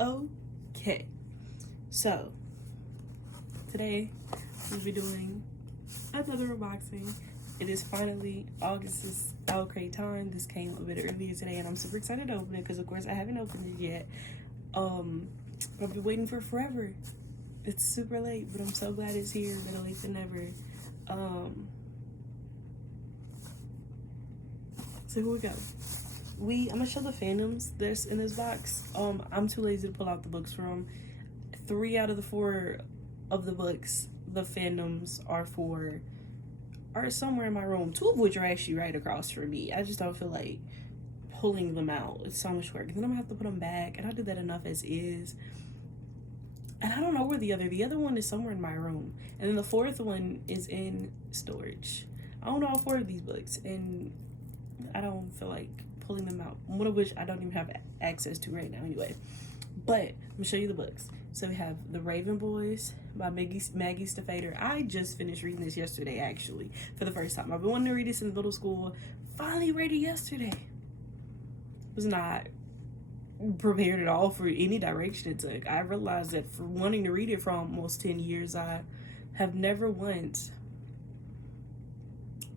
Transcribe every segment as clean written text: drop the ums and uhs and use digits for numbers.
Okay, so today we'll be doing another unboxing. It is finally August's Owlcrate time. This came a bit earlier today and I'm super excited to open it because of course I haven't opened it yet. I've been waiting for forever. It's super late, but I'm so glad it's here. Better late than never. So here we go. I'm gonna show the fandoms that's in this box. I'm too lazy to pull out the books from. 3 out of the 4 of the books, the fandoms are somewhere in my room. 2 of which are actually right across from me. I just don't feel like pulling them out. It's so much work. And then I'm gonna have to put them back, and I do that enough as is. And I don't know where the other one is somewhere in my room. And then the 4th one is in storage. I own all 4 of these books, and I don't feel like pulling them out. One of which I don't even have access to right now anyway. But I'm gonna show you the books. So we have The Raven Boys by Maggie Stafader. I just finished reading this yesterday, actually, for the first time. I've been wanting to read this in middle school. Finally read it yesterday. Was not prepared at all for any direction it took. I realized that for wanting to read it for almost 10 years, I have never once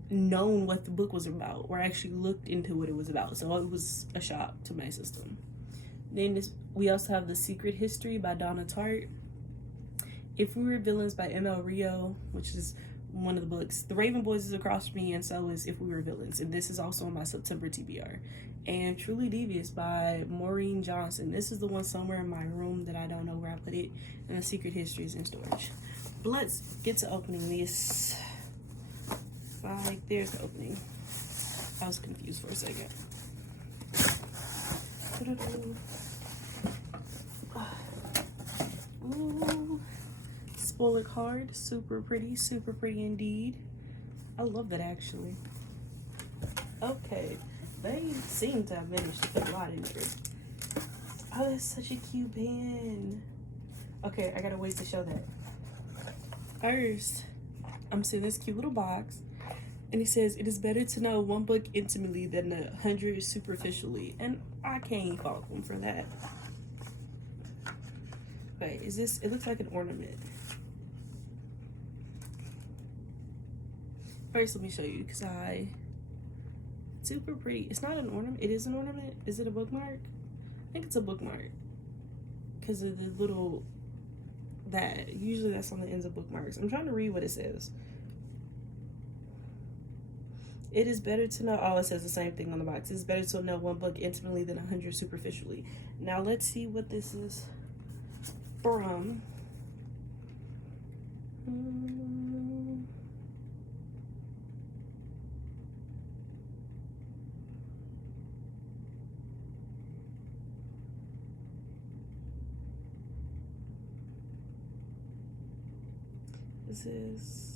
known what the book was about or actually looked into what it was about. So it was a shock to my system. Then we also have The Secret History by Donna Tartt. If We Were Villains by M.L. Rio, which is one of the books. The Raven Boys is across from me, and so is If We Were Villains. And this is also on my September TBR. And Truly Devious by Maureen Johnson. This is the one somewhere in my room that I don't know where I put it. And The Secret History is in storage. But let's get to opening this. Like, there's the opening. I was confused for a second. Ooh. Spoiler card. Super pretty indeed. I love that actually. Okay. They seem to have managed to put a lot in here. Oh, that's such a cute pen. Okay, I gotta wait to show that. First, I'm seeing this cute little box. And it says, it is better to know one book intimately than 100 superficially. And I can't fault them for that. Wait, is this, it looks like an ornament. First, let me show you, because super pretty. It's not an ornament. It is an ornament. Is it a bookmark? I think it's a bookmark. Because of the little, usually that's on the ends of bookmarks. I'm trying to read what it says. It is better to know, oh, it says the same thing on the box. It's better to know one book intimately than 100 superficially. Now let's see what this is from. This is...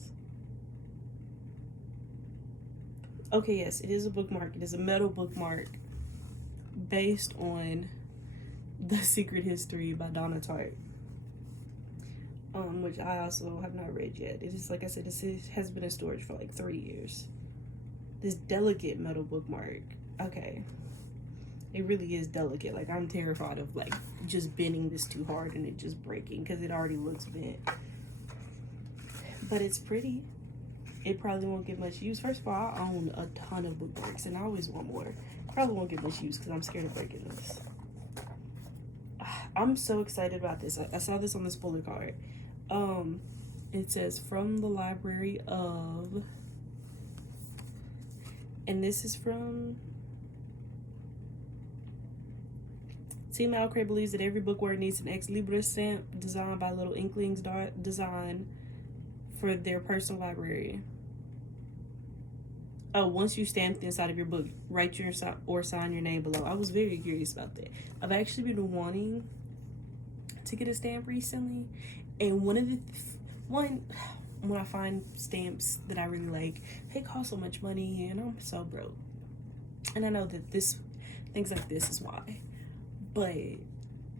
Okay, yes, it is a bookmark. It is a metal bookmark based on The Secret History by Donna Tartt, which I also have not read yet. It is, like I said, this has been in storage for like 3 years. This delicate metal bookmark. Okay. It really is delicate. Like, I'm terrified of, like, just bending this too hard and it just breaking because it already looks bent. But it's pretty. It probably won't get much use. First of all, I own a ton of bookmarks and I always want more. Probably won't get much use because I'm scared of breaking this. I'm so excited about this. I saw this on the spoiler card. It says, from the library of... And this is from... Team Owlcrate believes that every bookworm needs an ex libris stamp designed by Little Inklings Design for their personal library. Oh, once you stamp the inside of your book, write your or sign your name below. I was very curious about that. I've actually been wanting to get a stamp recently, and when I find stamps that I really like, they cost so much money, and I'm so broke. And I know that things like this is why. But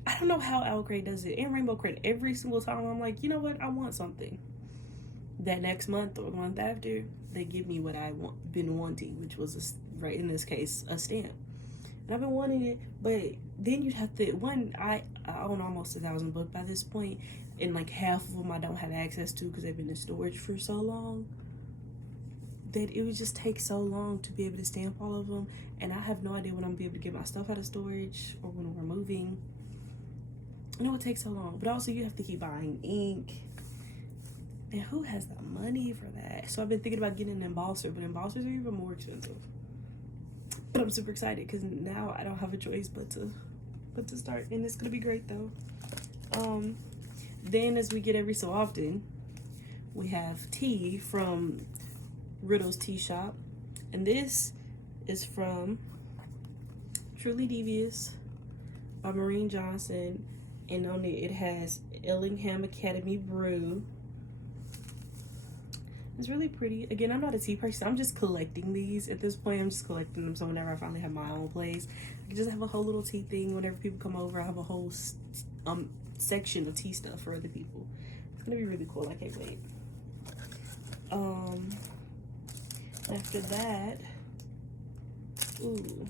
I don't know how Owlcrate does it. And Rainbow Crate, every single time I'm like, you know what? I want something. That next month or the month after, they give me what I been wanting, which was, right in this case, a stamp. and I've been wanting it, but then you'd have to, I own almost 1,000 books by this point, and like half of them I don't have access to because they've been in storage for so long that it would just take so long to be able to stamp all of them, and I have no idea when I'm gonna be able to get my stuff out of storage or when we're moving, and it would take so long. But also you have to keep buying ink, and who has the money for that? So I've been thinking about getting an embosser, but embossers are even more expensive. But I'm super excited because now I don't have a choice but to start, and it's gonna be great though. Then as we get every so often, we have tea from Riddle's Tea Shop, and this is from Truly Devious by Maureen Johnson, and on it has Ellingham Academy Brew. It's really pretty. Again, I'm not a tea person. I'm just collecting these at this point. I'm just collecting them so whenever I finally have my own place, I can just have a whole little tea thing. Whenever people come over, I have a whole section of tea stuff for other people. It's gonna be really cool. I can't wait. After that, ooh,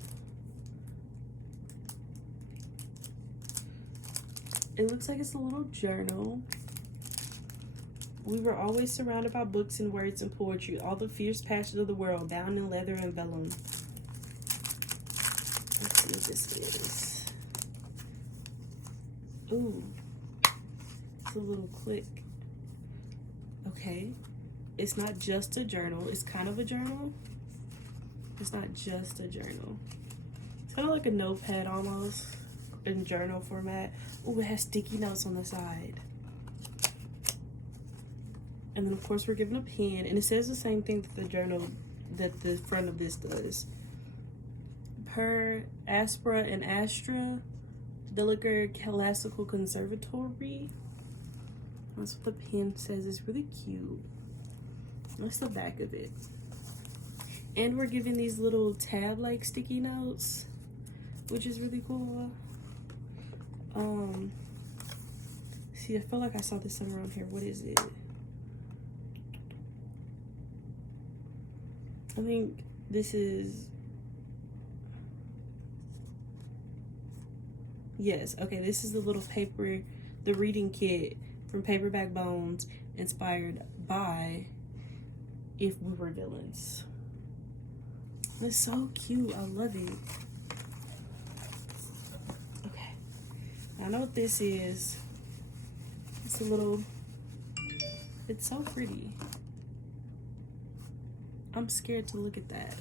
it looks like it's a little journal. We were always surrounded by books and words and poetry, all the fierce passion of the world, bound in leather and vellum. Let's see what this is. Ooh, it's a little click. Okay, it's not just a journal. It's kind of a journal. It's not just a journal. It's kind of like a notepad almost in journal format. Ooh, it has sticky notes on the side. And then of course we're given a pen, and it says the same thing that the journal, that the front of this does. Per Aspera and Astra, Billiger Classical Conservatory. That's what the pen says. It's really cute. That's the back of it. And we're given these little tab-like sticky notes, which is really cool. See, I feel like I saw this somewhere on here. What is it? I think this is, yes, okay, this is the little paper, the reading kit from Paperback Bones, inspired by If We Were Villains. It's so cute. I love it. Okay, I know what this is. It's a little, it's so pretty. I'm scared to look at that.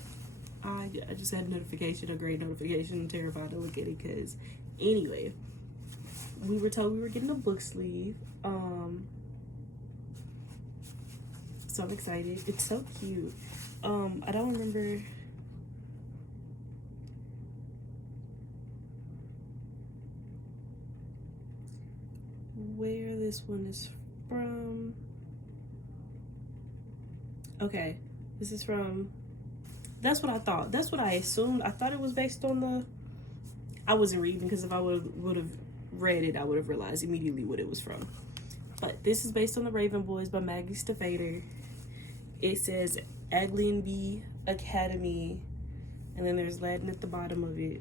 I just had a notification, a great notification. I'm terrified to look at it because, anyway, we were told we were getting a book sleeve. So I'm excited. It's so cute. I don't remember. Where this one is from. Okay. This is from, that's what I thought. That's what I assumed. I thought it was based on the, I wasn't reading because if I would have read it, I would have realized immediately what it was from. But this is based on The Raven Boys by Maggie Stiefvater. It says Aglenby Academy, and then there's Latin at the bottom of it.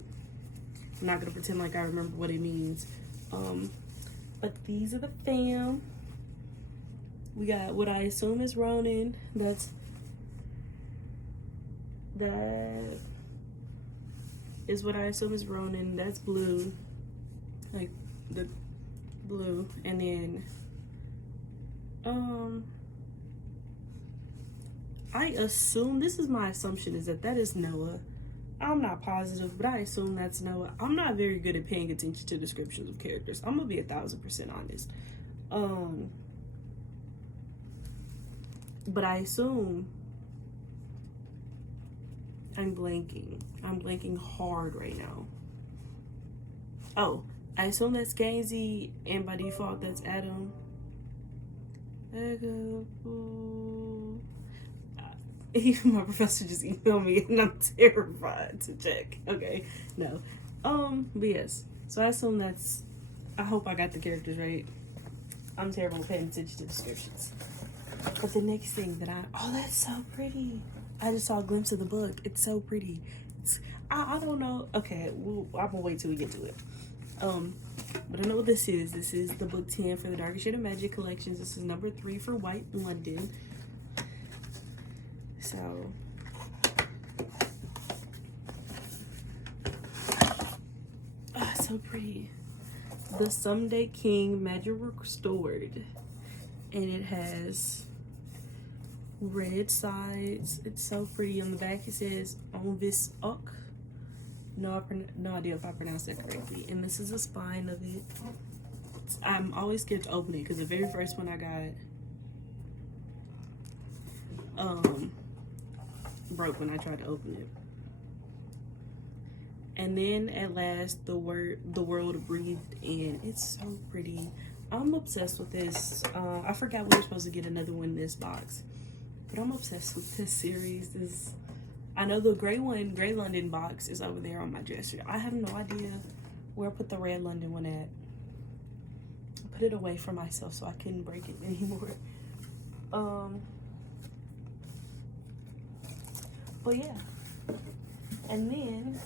I'm not going to pretend like I remember what it means. But these are the fam. We got what I assume is Ronin. That is what I assume is Ronin. That's blue, like the blue, and then I assume, this is my assumption, is that is Noah. I'm not positive, but I assume that's Noah. I'm not very good at paying attention to descriptions of characters. I'm gonna be 1,000% honest. But I assume, I'm blanking. I'm blanking hard right now. Oh, I assume that's Gainsey, and by default, that's Adam. My professor just emailed me, and I'm terrified to check. Okay, no. But yes. So I assume that's, I hope I got the characters right. I'm terrible at paying attention to descriptions. But the next thing that oh, that's so pretty. I just saw a glimpse of the book. It's so pretty. I don't know. Okay, I'm gonna wait till we get to it. But I know what this is. This is the book 10 for the Darker Shade of Magic collections. This is number 3 for White London. So, so pretty. The Someday King Magic Restored, and it has red sides. It's so pretty. On the back it says "On this Uck." No idea if I pronounced that correctly. And this is the spine of it. I'm always scared to open it because the very first one I got broke when I tried to open it. And then at last the world breathed in. It's so pretty. I'm obsessed with this. I forgot we were supposed to get another one in this box, but I'm obsessed with this series. I know the gray London box is over there on my dresser. I have no idea where I put the red London one at. I put it away from myself so I couldn't break it anymore. But yeah. And then,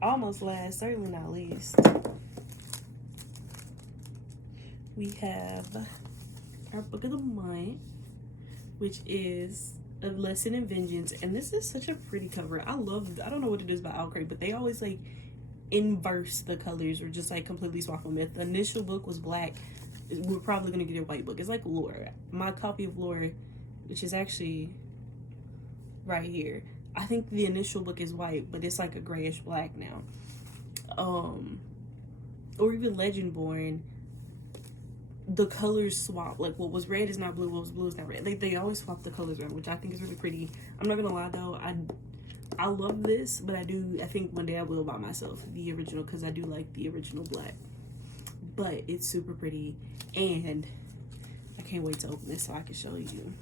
almost last, certainly not least, we have our book of the month, which is A Lesson in Vengeance. And this is such a pretty cover. I don't know what it is about Owlcrate, but they always like inverse the colors or just like completely swap them. If the initial book was black, we're probably gonna get a white book. It's like Lore. My copy of Lore, which is actually right here, I think the initial book is white, but it's like a grayish black now. Or even Legendborn, the colors swap. Like what was red is not blue, what was blue is not red. They always swap the colors around, which I think is really pretty. I'm not gonna lie though, I love this, but I think one day I will buy myself the original because I do like the original black. But it's super pretty, and I can't wait to open this so I can show you.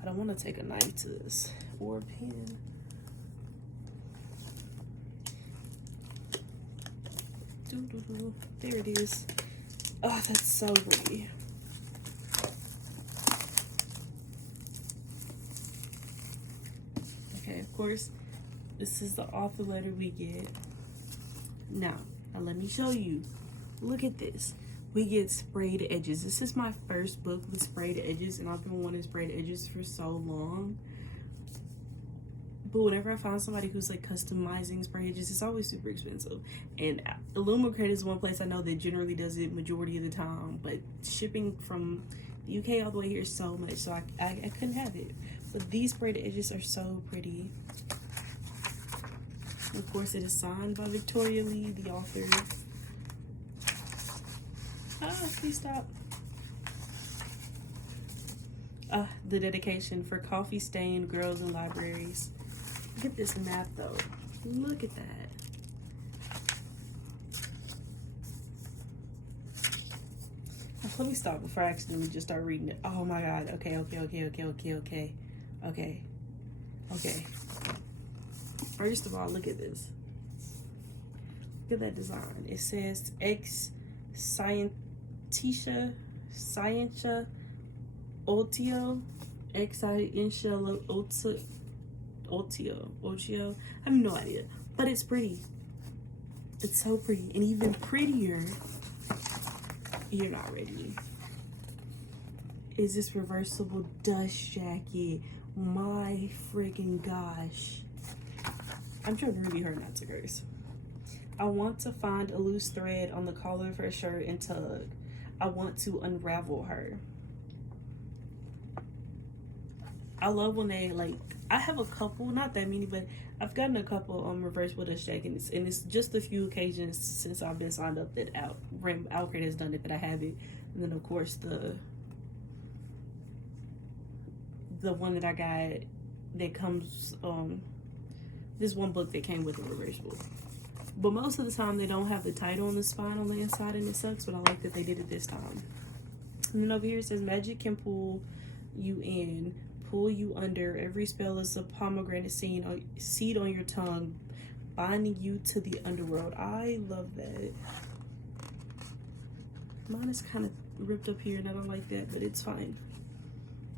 I don't want to take a knife to this or a pen. There it is. Oh, that's so pretty. Okay, of course, this is the author letter we get. Now let me show you. Look at this. We get sprayed edges. This is my first book with sprayed edges, and I've been wanting sprayed edges for so long. But whenever I find somebody who's like customizing spray edges, it's always super expensive. And Owlcrate is one place I know that generally does it majority of the time, but shipping from the UK all the way here is so much, so I couldn't have it. But these sprayed edges are so pretty. Of course, it is signed by Victoria Lee, the author. Please stop. The dedication for coffee-stained girls in libraries. Look at this map, though. Look at that. Let me stop before I accidentally just start reading it. Oh my god. Okay. First of all, look at this. Look at that design. It says Scientia Otio. Otio. I have no idea. But it's pretty. It's so pretty. And even prettier, you're not ready, is this reversible dust jacket. My freaking gosh. I'm trying really hard not to curse. I want to find a loose thread on the collar of her shirt and tug. I want to unravel her. I love when they like, I have a couple, not that many, but I've gotten a couple reversible dust jackets, and it's just a few occasions since I've been signed up that Owlcrate has done it that I have it. And then of course the one that I got that comes this one book that came with a reversible. But most of the time they don't have the title on the spine on the inside, and it sucks, but I like that they did it this time. And then over here it says magic can pull you in, pull you under. Every spell is a pomegranate seed on your tongue, binding you to the underworld. I love that. Mine is kind of ripped up here and I don't like that, but it's fine.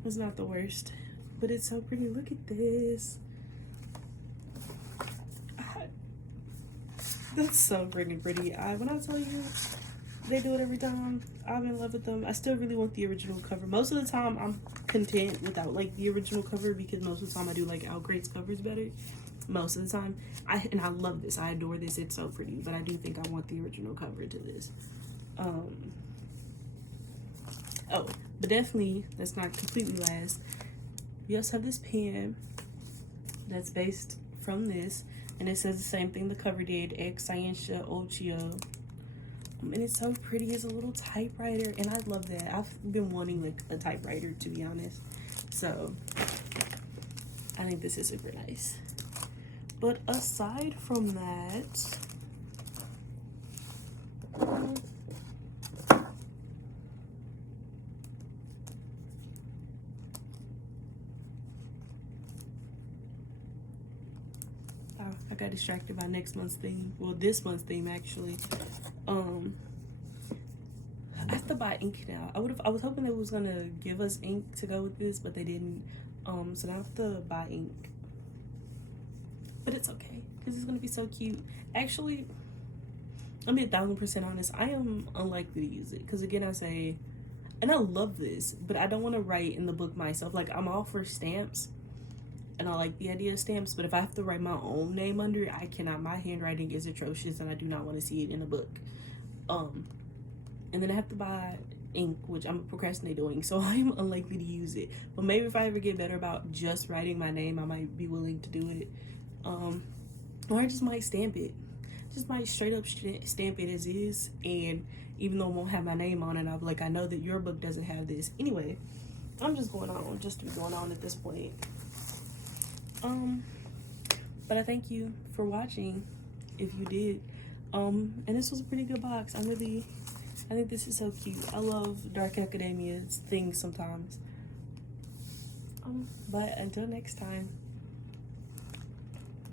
It's not the worst, but it's so pretty. Look at this. That's so freaking pretty. When I tell you they do it every time, I'm in love with them. I still really want the original cover. Most of the time, I'm content without like the original cover because most of the time I do like Owlcrate's covers better. Most of the time, I love this. I adore this. It's so pretty, but I do think I want the original cover to this. Oh, but definitely that's not completely last. We also have this pen that's based from this, and it says the same thing the cover did, Ex Scientia Ochio. And it's so pretty. It's a little typewriter, and I love that. I've been wanting like a typewriter, to be honest. So I think this is super nice. But aside from that, I got distracted by next month's theme. Well, this month's theme actually. I have to buy ink now. I was hoping it was gonna give us ink to go with this, but they didn't. So now I have to buy ink. But it's okay, because it's gonna be so cute. Actually, I'm 1,000% honest. I am unlikely to use it, because again, I say, and I love this, but I don't want to write in the book myself. Like, I'm all for stamps, and I like the idea of stamps, but if I have to write my own name under it, I cannot. My handwriting is atrocious, and I do not want to see it in a book. And then I have to buy ink, which I'm procrastinating doing, so I'm unlikely to use it. But maybe if I ever get better about just writing my name, I might be willing to do it. Or I just might stamp it. Just might straight up stamp it as is, and even though it won't have my name on it, I'll be like, I know that your book doesn't have this. Anyway, I'm just going on, just to be going on at this point. But I thank you for watching, if you did. And this was a pretty good box. I think this is so cute. I love Dark Academia's things sometimes. But until next time.